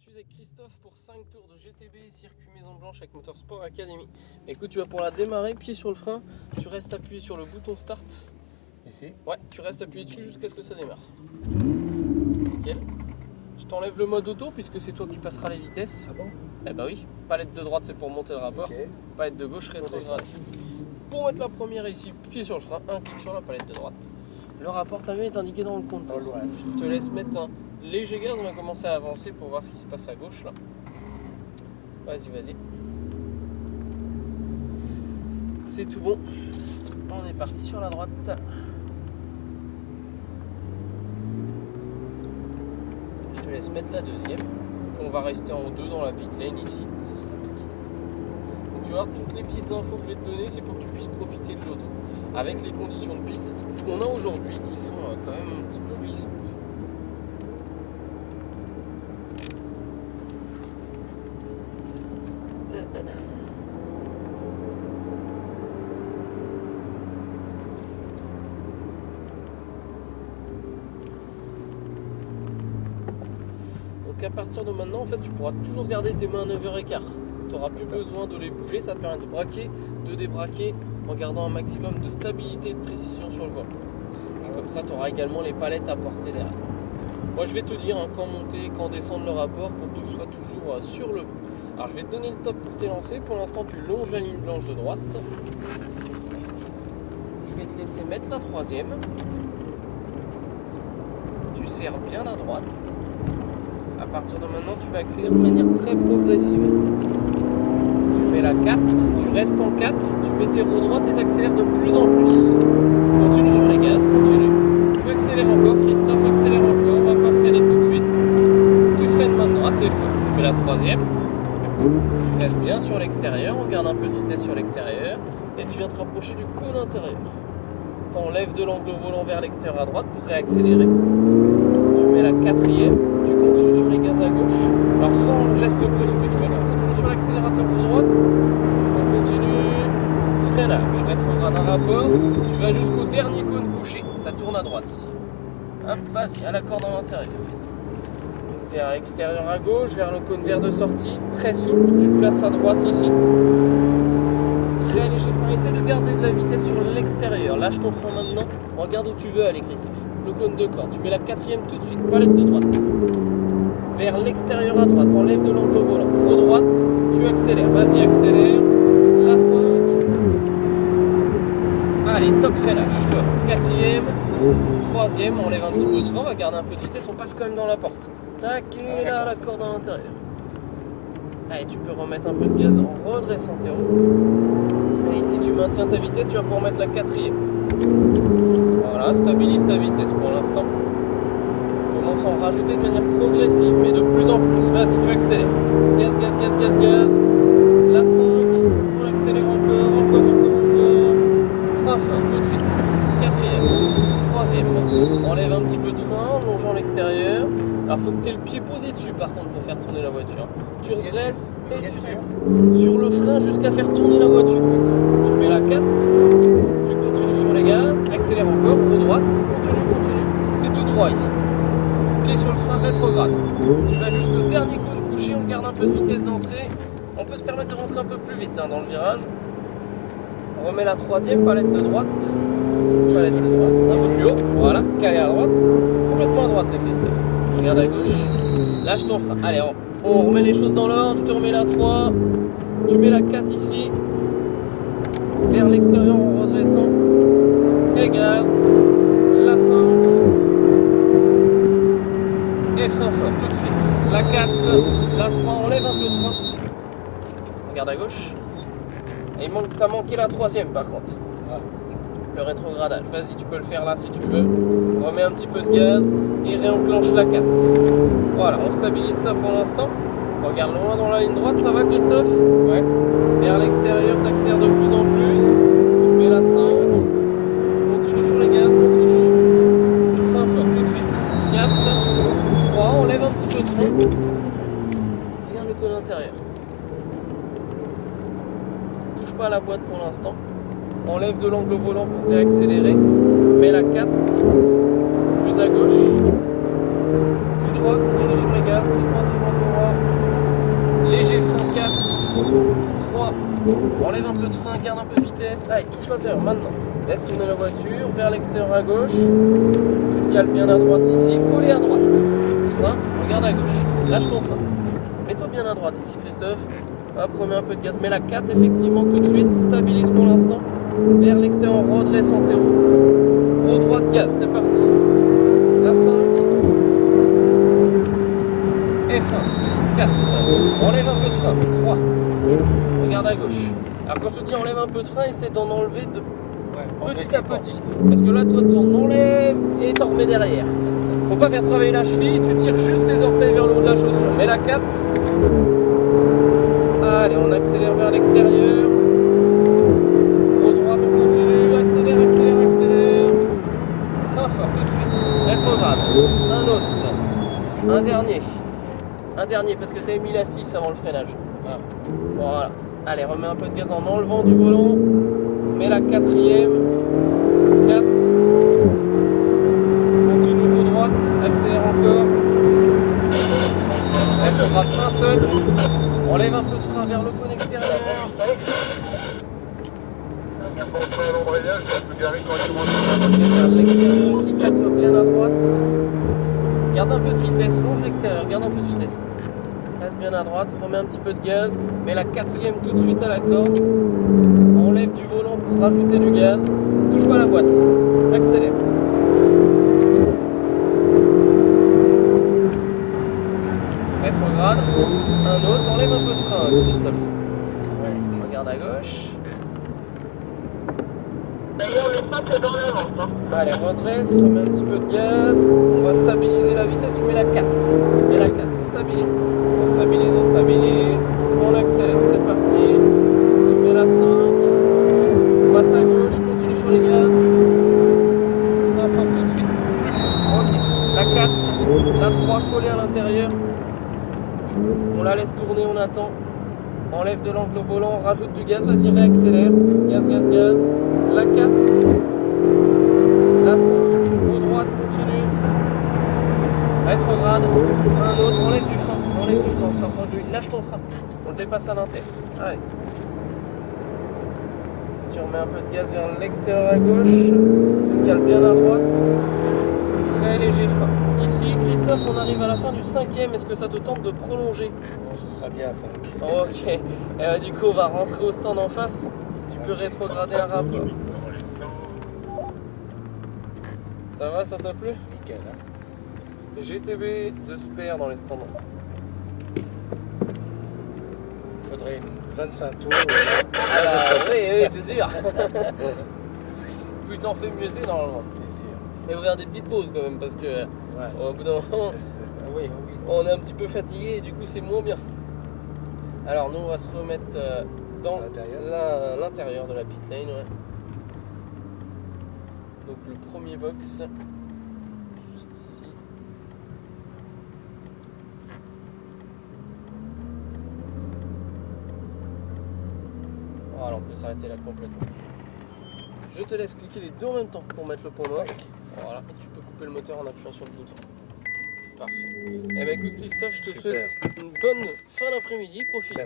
suis avec Christophe pour 5 tours de GTB circuit Maison Blanche avec Motorsport Academy. Écoute, tu vas pour la démarrer, pied sur le frein, tu restes appuyé sur le bouton start. Ici? Ouais, tu restes appuyé dessus jusqu'à ce que ça démarre. Nickel. Je t'enlève le mode auto puisque c'est toi qui passeras les vitesses. Ah bon? Eh bah oui, palette de droite c'est pour monter le rapport, Ok. palette de gauche rétrograde. Pour mettre la première ici, pied sur le frein, un clic sur la palette de droite. Le rapport t'as vu est indiqué dans le compteur. Dans le loin. Je te laisse mettre un léger gaz, on va commencer à avancer pour voir ce qui se passe à gauche là. Vas-y, vas-y. C'est tout bon. On est parti sur la droite. Je te laisse mettre la deuxième. On va rester en deux dans la pit lane ici. Ce sera nickel. Donc tu vois, toutes les petites infos que je vais te donner, c'est pour que tu puisses profiter de l'auto. Avec les conditions de piste qu'on a aujourd'hui qui sont quand même un petit peu glissantes. Donc à partir de maintenant, en fait, tu pourras toujours garder tes mains à 9h15. Tu n'auras plus besoin de les bouger, ça te permet de braquer, de débraquer en gardant un maximum de stabilité et de précision sur le volant. Et comme ça, tu auras également les palettes à porter derrière. Moi, je vais te dire quand monter, quand descendre le rapport pour que tu sois toujours sur le bout. Alors, je vais te donner le top pour t'élancer. Pour l'instant, tu longes la ligne blanche de droite. Je vais te laisser mettre la troisième. Tu serres bien à droite. À partir de maintenant, tu vas accélérer de manière très progressive. Tu mets la 4, tu restes en 4, tu mets tes roues droites et tu accélères de plus en plus. Continue sur les gaz, continue. Tu accélères encore, Christophe accélère encore, on va pas freiner tout de suite. Tu freines maintenant, assez fort. Tu mets la troisième. Tu restes bien sur l'extérieur, on garde un peu de vitesse sur l'extérieur et tu viens te rapprocher du cône intérieur. Tu enlèves de l'angle au volant vers l'extérieur à droite pour réaccélérer. Tu mets la quatrième, tu continues sur les gaz à gauche. Alors sans geste brusque, tu continues sur l'accélérateur à droite, on continue, freinage, rétrograde un rapport, tu vas jusqu'au dernier cône bouché, ça tourne à droite ici. Hop, vas-y, à la corde à l'intérieur. Vers l'extérieur à gauche, vers le cône vert de sortie, très souple, tu te places à droite ici. Très léger frein, essaie de garder de la vitesse sur l'extérieur, lâche ton frein maintenant, regarde où tu veux aller Christophe. Le cône de corde, tu mets la quatrième tout de suite, palette de droite. Vers l'extérieur à droite, enlève de l'angle au volant. Au droite, tu accélères, vas-y accélère. La 5. Allez, top freinage, fort. Quatrième, troisième, enlève un petit peu de frein, on va garder un peu de vitesse, on passe quand même dans la porte. Tac, et là la corde à l'intérieur. Allez, tu peux remettre un peu de gaz en redressant tes roues. Et ici tu maintiens ta vitesse, tu vas pouvoir mettre la quatrième. Voilà, stabilise ta vitesse pour l'instant. Commence à en rajouter de manière progressive, mais de plus en plus. Vas-y, tu accélères. Gaz, gaz, gaz, gaz, gaz. La 5. On accélère encore. Frein fort, tout de suite. Quatrième. Troisième. Enlève un petit peu de frein en longeant l'extérieur. Alors, il faut que tu aies le pied posé dessus, par contre, pour faire tourner la voiture. Tu redresses et tu fonces sur le frein jusqu'à faire tourner la voiture. Tu mets la 4. Tu continues sur les gaz. Accélère encore. Au droite. Continue. C'est tout droit ici. Pied sur le frein rétrograde. Tu vas jusqu'au dernier cône couché, on garde un peu de vitesse d'entrée. On peut se permettre de rentrer un peu plus vite dans le virage. On remet la troisième, palette de droite. Palette de droite, un peu plus haut. Voilà, calé à droite. Complètement à droite, Christophe. Regarde à gauche. Lâche ton frein. Allez, on remet les choses dans l'ordre. Je te remets la 3. Tu mets la 4 ici. Vers l'extérieur en redressant. Et gaz. La 5. Et frein fort tout de suite. La 4, la 3, enlève un peu de frein. Regarde à gauche. Et t'as manqué la troisième par contre. Le rétrogradage. Vas-y, tu peux le faire là si tu veux. Remets un petit peu de gaz et réenclenche la 4. Voilà, on stabilise ça pour l'instant. Regarde loin dans la ligne droite, ça va Christophe? Ouais. Vers l'extérieur, t'accélères de plus en plus. Tu mets la 5. Continue sur les gaz, continue. Frein fort tout de suite. 4. Enlève un petit peu de frein. Regarde le cône intérieur. Touche pas à la boîte pour l'instant. Enlève de l'angle au volant pour réaccélérer. Mets la 4. Plus à gauche. Tout droit, continue sur les gaz. Tout droit. Enlève un peu de frein, garde un peu de vitesse. Allez, touche l'intérieur maintenant. Laisse tourner la voiture vers l'extérieur à gauche. Tu te cales bien à droite ici. Collé à droite. Frein, regarde à gauche. Lâche ton frein. Mets-toi bien à droite ici, Christophe. Hop, remets un peu de gaz. Mets la 4 effectivement tout de suite. Stabilise pour l'instant. Vers l'extérieur, redresse en terreau. Au droit de gaz, c'est parti. La 5. Et frein. 4. Enlève un peu de frein. 3. Regarde à gauche. Alors quand je te dis enlève un peu de frein, essaie d'en enlever de petit à petit. Parce que là, toi, tu en enlèves et t'en remets derrière. Faut pas faire travailler la cheville, tu tires juste les orteils vers le haut de la chaussure. Mets la 4. Allez, on accélère vers l'extérieur. Au droit, on continue. Accélère, accélère, accélère. Frein fort tout de suite. Rétrograde. Un autre. Un dernier. Un dernier parce que tu as mis la 6 avant le freinage. Voilà. Allez, remets un peu de gaz en enlevant du volant. Mets la 4e. 4. Continue à droite. Accélère encore. Rétrograde un seul. Enlève un peu de frein vers le cône extérieur. Vers l'extérieur ici. Cale-toi bien à droite. Garde un peu de vitesse. Longe l'extérieur. Garde un peu de vitesse. Reste bien à droite, remets un petit peu de gaz, mets la 4e tout de suite à la corde, enlève du volant pour rajouter du gaz, touche pas la boîte, accélère. Rétrograde, un autre, enlève un peu de frein Christophe. Regarde à gauche. Allez, redresse, remets un petit peu de gaz, on va stabiliser la vitesse, tu mets la 4, et la 4, on stabilise. On stabilise, on stabilise, on accélère, c'est parti. Tu mets la 5, on passe à gauche, continue sur les gaz. Frein fort tout de suite. Ok, la 4, la 3 collée à l'intérieur. On la laisse tourner, on attend. Enlève de l'angle au volant, on rajoute du gaz, vas-y réaccélère. Gaz, gaz, gaz. La 4, la 5, au droite, continue. Rétrograde, un autre, enlève du frein, on se rapproche de lui, lâche ton frein, on le dépasse à l'intérieur. Allez. Tu remets un peu de gaz vers l'extérieur à gauche, tu te cales bien à droite, très léger frein. Ici, Christophe, on arrive à la fin du 5e, est-ce que ça te tente de prolonger? Bon, ce sera bien ça. Ok, et du coup on va rentrer au stand en face, tu peux rétrograder un rapport. Ça va, ça t'a plu? Nickel, hein. GTB de spare dans les stands. Il faudrait 25 tours. Oui, c'est sûr. Plus t'en fais, mieux c'est normalement. C'est sûr. Et faut faire des petites pauses quand même parce que au bout d'un moment, Oui. on est un petit peu fatigué et du coup c'est moins bien. Alors nous on va se remettre dans l'intérieur de la pit lane. Ouais. Donc le premier box. Juste ici. Voilà, on peut s'arrêter là complètement. Je te laisse cliquer les deux en même temps pour mettre le point noir. Voilà, et tu peux couper le moteur en appuyant sur le bouton. Parfait. Eh bien écoute Christophe, je te souhaite une bonne fin d'après-midi, profite bien.